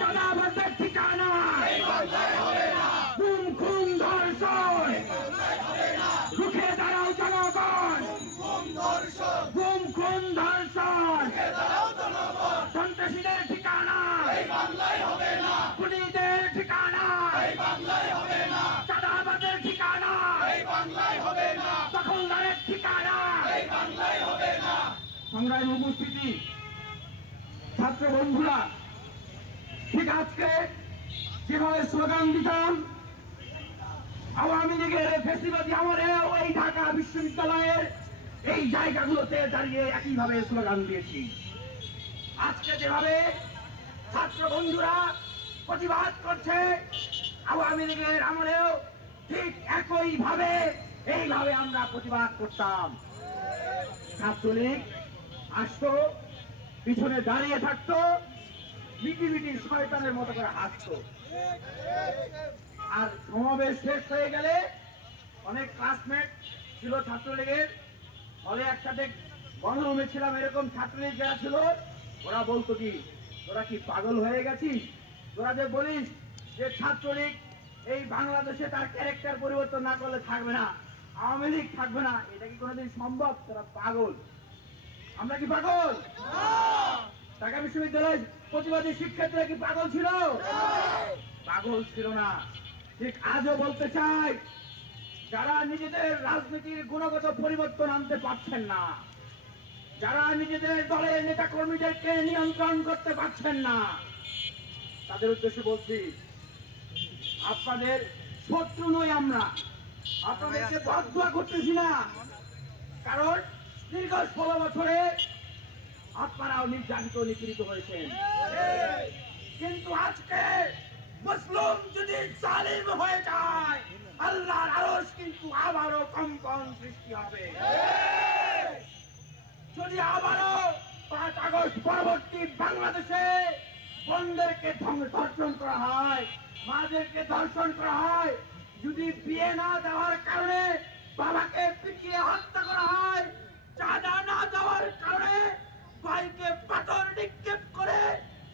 চাঁদাবাজদের ঠিকানা গুম খুন ধর্ষণ রুখে দাঁড়াও জনগণ গুম খুন ধর্ষণ সন্ত্রাসীদের ঠিকানা খুনিদের ঠিকানা চাঁদাবাজের ঠিকানা দখলদারের ঠিকানা সংগ্রামী উপস্থিতি ছাত্র বন্ধুরা, ঠিক আজকে যেভাবে স্লোগান দিতাম আওয়ামী লীগের ফ্যাসিবাদী আমলে ওই ঢাকা বিশ্ববিদ্যালয়ের এই জায়গাগুলোতে দাঁড়িয়ে একইভাবে স্লোগান দিয়েছি। আজকে যেভাবে ছাত্র বন্ধুরা প্রতিবাদ করছে আওয়ামী লীগের আমলেও ঠিক একইভাবে এইভাবে আমরা প্রতিবাদ করতাম। ছাত্রলীগ আসতো, পিছনে দাঁড়িয়ে থাকতো, মিটিমিটি শয়তানের মতো করে হাসতো। আর সমাবেশ শেষ হয়ে গেলে অনেক ক্লাসমেট ছিল ছাত্রলীগের, ফলে একসাথে গণরুমে ছিলাম, এরকম ছাত্রলীগ যারা ছিল ওরা বলতো কি, তোরা কি পাগল হয়ে গেছিস? তোরা যে বলিস যে ছাত্রলীগ এই বাংলাদেশে তার ক্যারেক্টার পরিবর্তন না করলে থাকবে না, আওয়ামী লীগ থাকবে না, এটা কি কোনোদিন সম্ভব? তোরা পাগল। আমরা কি পাগল? ঢাকা বিশ্ববিদ্যালয়ের প্রতিবাদী শিক্ষার্থীরা কি পাগল ছিল? পাগল ছিল না। ঠিক আজও বলতে চাই, যারা নিজেদের রাজনীতির গুণগত পরিবর্তন আনতে পারছেন না, যারা নিজেদের দলের নেতা কর্মীদেরকে নিয়ন্ত্রণ করতে পারছেন না, তাদের উদ্দেশ্যে বলছি, আপনাদের শত্রু নই আমরা, আপনাদেরকে বদদুয়া করতেছি না। কারণ দীর্ঘ 16 বছরে আপনারাও নির্যাতিত নিপীড়িত হয়েছেন, কিন্তু আজকে মুসলিম যদি জালিম হয়ে যায় আল্লাহর আরশ কিন্তু আবারও কম্পন সৃষ্টি হবে। যদি আবারও 5 আগস্ট পরবর্তী বাংলাদেশে বোনদেরকে ধর্ষণ করা হয়, মাদেরকে ধর্ষণ করা হয়, যদি বিয়ে না দেওয়ার কারণে বাবাকে পিটিয়ে হত্যা করা হয়, চাঁদা না দেওয়ার কারণে ভাইকে পাথর নিক্ষেপ করে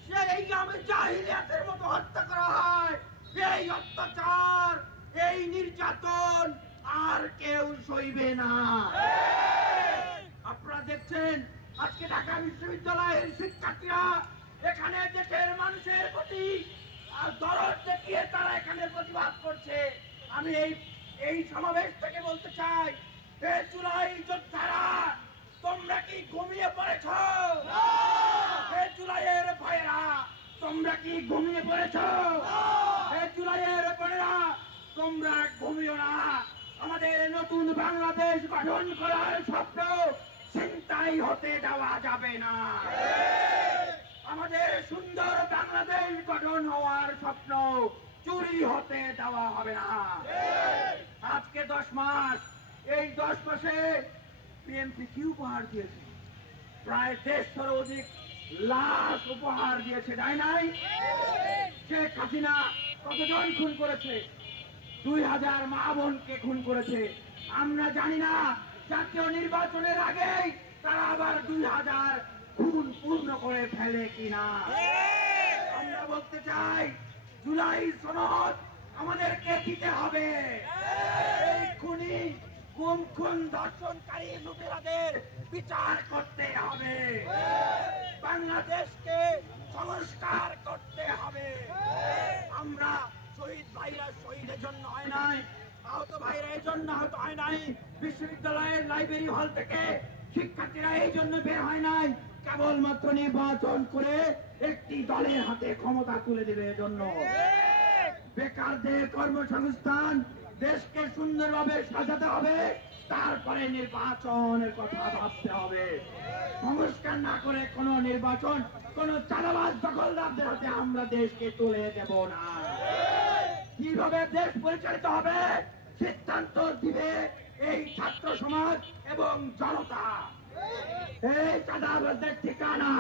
সেই গ্রামে জাহিলিয়াতের মতো হত্যা করা হয়, এই অত্যাচার, এই নির্যাতন আর কেউ সইবে না। আপনারা দেখছেন আজকে ঢাকা বিশ্ববিদ্যালয়ের শিক্ষার্থীরা এখানে দেশের মানুষের প্রতি দরদ দেখিয়ে তারা এখানে প্রতিবাদ করছে। আমি এই সমাবেশ থেকে বলতে চাই, হে জুলাই যোদ্ধারা, তোমরা কি ঘুমিয়ে পড়েছ? হে জুলাইয়ের ভাইরা, তোমরা কি ঘুমিয়ে পড়েছ? হে জুলাইয়ের বোনেরা, তোমরা ঘুমিও না। আমাদের নতুন বাংলাদেশ গঠন করার স্বপ্ন চিন্তাই হতে দেওয়া যাবে না। আমাদের সুন্দর বাংলাদেশ গঠন হওয়ার স্বপ্ন চুরি হতে দেওয়া হবে না। আজকে 10 মাস, এই 10 মাসে বিএনপি কি উপহার দিয়েছে? প্রায় 150 অধিক লাশ উপহার দিয়েছে, তাই নাই? শেখ হাসিনা কতজন খুন করেছে? 2000 মা বোনকে খুন করেছে। আমরা জানি না জাতীয় নির্বাচনের আগেই তারা আবার 2000 খুন পূর্ণ করে ফেলে কিনা। আমরা বলতে চাই, জুলাই সনদ আমাদেরকে দিতে হবে। এই খুনি গুম খুন ধর্ষণকারী লুটেরাদের বিচার করতে হবে। বাংলাদেশকে সংস্কার করতে হবে। আমরা শহীদ ভাইরা শহীদের জন্য হয় নাই, আহত ভাইরা এই জন্য আহত হয় নাই, বিশ্ববিদ্যালয়ের লাইব্রেরি হল থেকে শিক্ষার্থীরা এই জন্য বের হয় নাই কেবলমাত্র নির্বাচন করে একটি দলের হাতে ক্ষমতা তুলে দেবে এজন্য। বেকারদের কর্মসংস্থান, দেশকে সুন্দরভাবে সাজাতে হবে, তারপরে নির্বাচনের কথা ভাবতে হবে। সংস্কার না করে কোন নির্বাচন কোন চাঁদাবাজ দখলদারদের হাতে আমরা দেশকে তুলে দেব না। কিভাবে দেশ পরিচালিত হবে সিদ্ধান্ত দিবে এই ছাত্র সমাজ এবং জনতা। এই চাঁদাবাজদের ঠিকানা